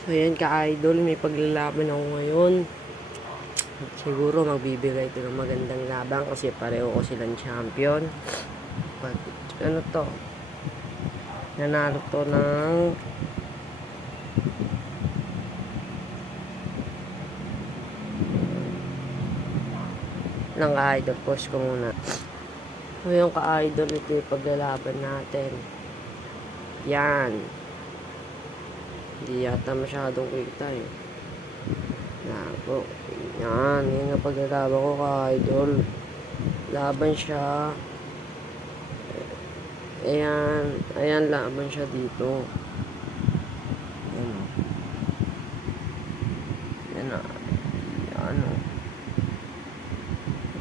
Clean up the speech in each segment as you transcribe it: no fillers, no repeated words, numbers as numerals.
So yan ka-idol, may paglalaban ako ngayon. Siguro magbibigay ito ng magandang laban kasi pareho ko silang champion. But, ano to? Nanalo to ng ka-idol. Post ko muna. So yung ka-idol, ito yung paglalaban natin. Yan. Hindi yata masyadong kita eh. Nago. Yan. Yan ang paglalaban ko ka-idol. Laban siya. Ayan. Ayan, laban siya dito. Yan. Yan na. Yan o.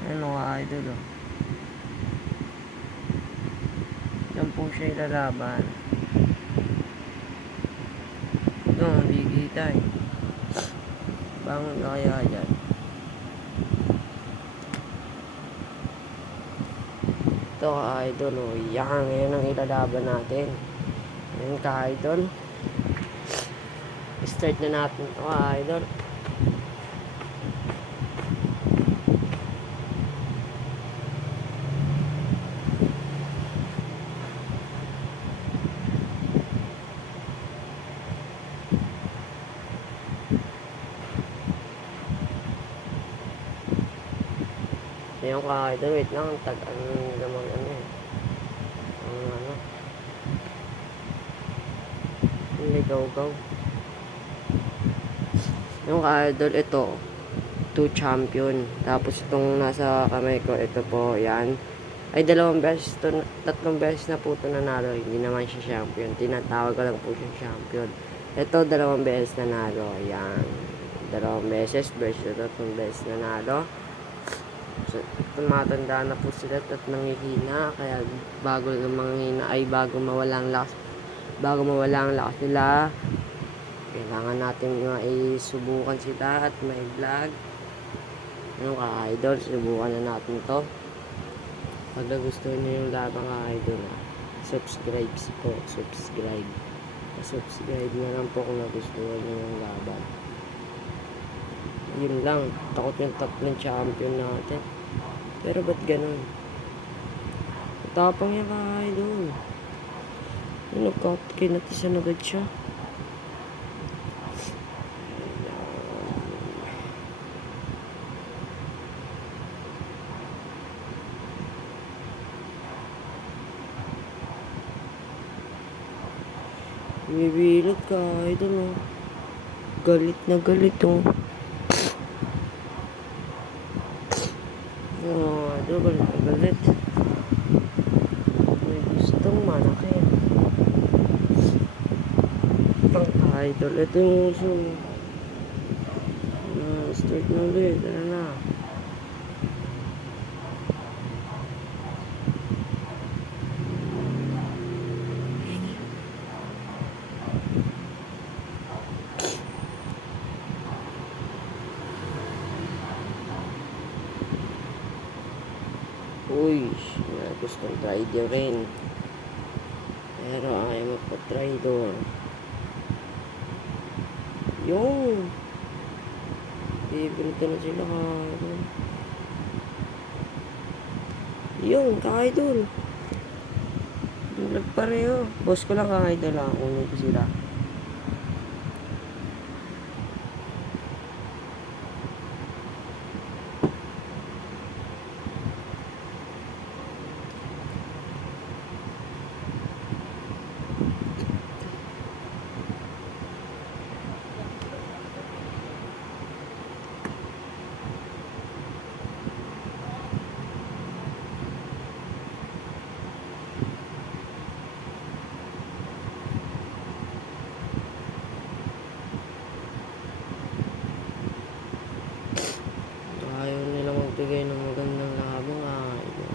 Yan o ka-idol o. Yan po siya ilalaban. Ito, hindi kita eh. Bangon na kaya yan. Ito ka-idol o. Yan, yan ang ilalaban natin. Yan ka-idol. Start na natin ito ka-idol. Yung ka-idol, wait lang, tag-ano naman ano eh. Ano. Ligaw-gaw. Yung ka-idol, ito. 2 champion. Tapos itong nasa kamay ko, ito po, yan. Ay, 2 beses to, 3 beses na po ito nanalo. Hindi naman siya champion. Tinatawag ko lang po siya champion. Ito, 2 beses nanalo. Yan. 2 beses versus 3 beses nanalo. So, tumatanda na po sila at nangihina, kaya bago manghina ay bago mawala ang lakas nila, kailangan natin maisubukan sila at may vlog. Ano ka-idol, subukan na natin to. Pag nagustuhan nyo yung labang ka-idol, subscribe na lang po kung nagustuhan nyo yung laban. Yun lang, takot yung 3 champion natin. Pero ba't ganun? Tapang niya ka-idol. Kinatisan agad siya. Bibilot ka-idol oh. Galit na galit oh. Galit na galit. May gustong manakit. Idol, ito yung uso. Start na ulit. Tara na. Uy, gustong try din rin. Pero ayaw magpa-try doon. Yung bibili na sila ka-idol. Yung ka-idol. Nagpareho. Boss ko lang ka-idol lang. Kunin ko sila. Ayaw nila magbigay ng magandang labang ka-idol.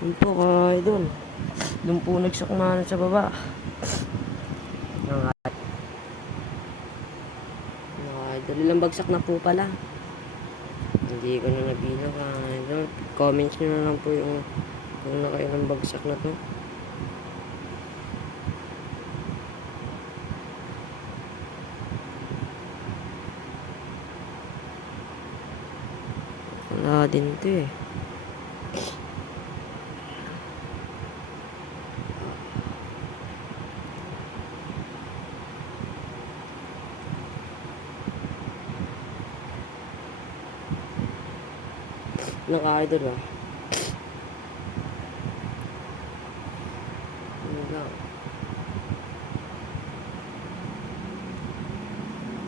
Yun po ka-idol. Doon po nagsakmanan sa baba. Ka-idol, ilang bagsak na po pala. Hindi ko na nabilang ka-idol. Comments nyo na lang po yung kung nakailang bagsak na to. din to eh. Naka-idol ba? Ano lang.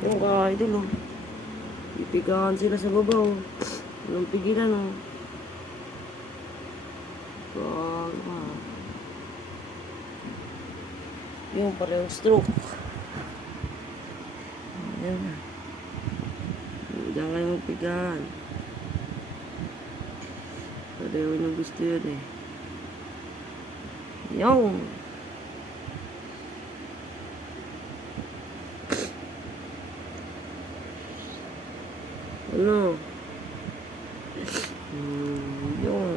Yung ka-idol oh. Pipigahan sila sa baba oh. Anong pigilan oh. Wag ba. Yung parehong stroke. Ayan na. Diyan kayo magpigahan. Pareho nyo gusto yun eh. Yung. Ano? Yung.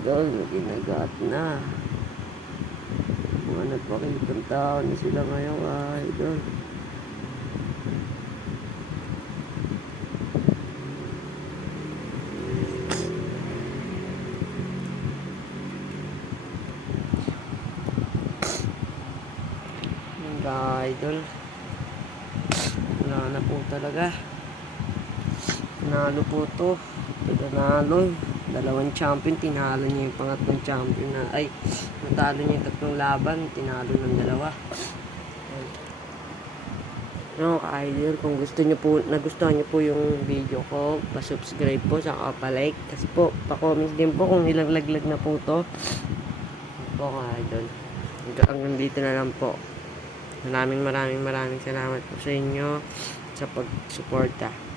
Doon, ginagat na. Mga nagpakitang tao na sila ngayon, idol. Idol, wala na po talaga. Tinalo po to. Tinalo. Dalawang champion, tinalo niya yung pangatlong champion na, ay, natalo niya yung tatlong laban, tinalo ng dalawa. No, ka-idol, kung gusto niyo po, nagustuhan niyo po yung video ko, pa-subscribe po, saka pa-like, kasi po, pa-comment din po kung ilang laglag na po to. Po, ka-idol. Hanggang dito na lang po. Maraming salamat po sa inyo sa pag-suporta.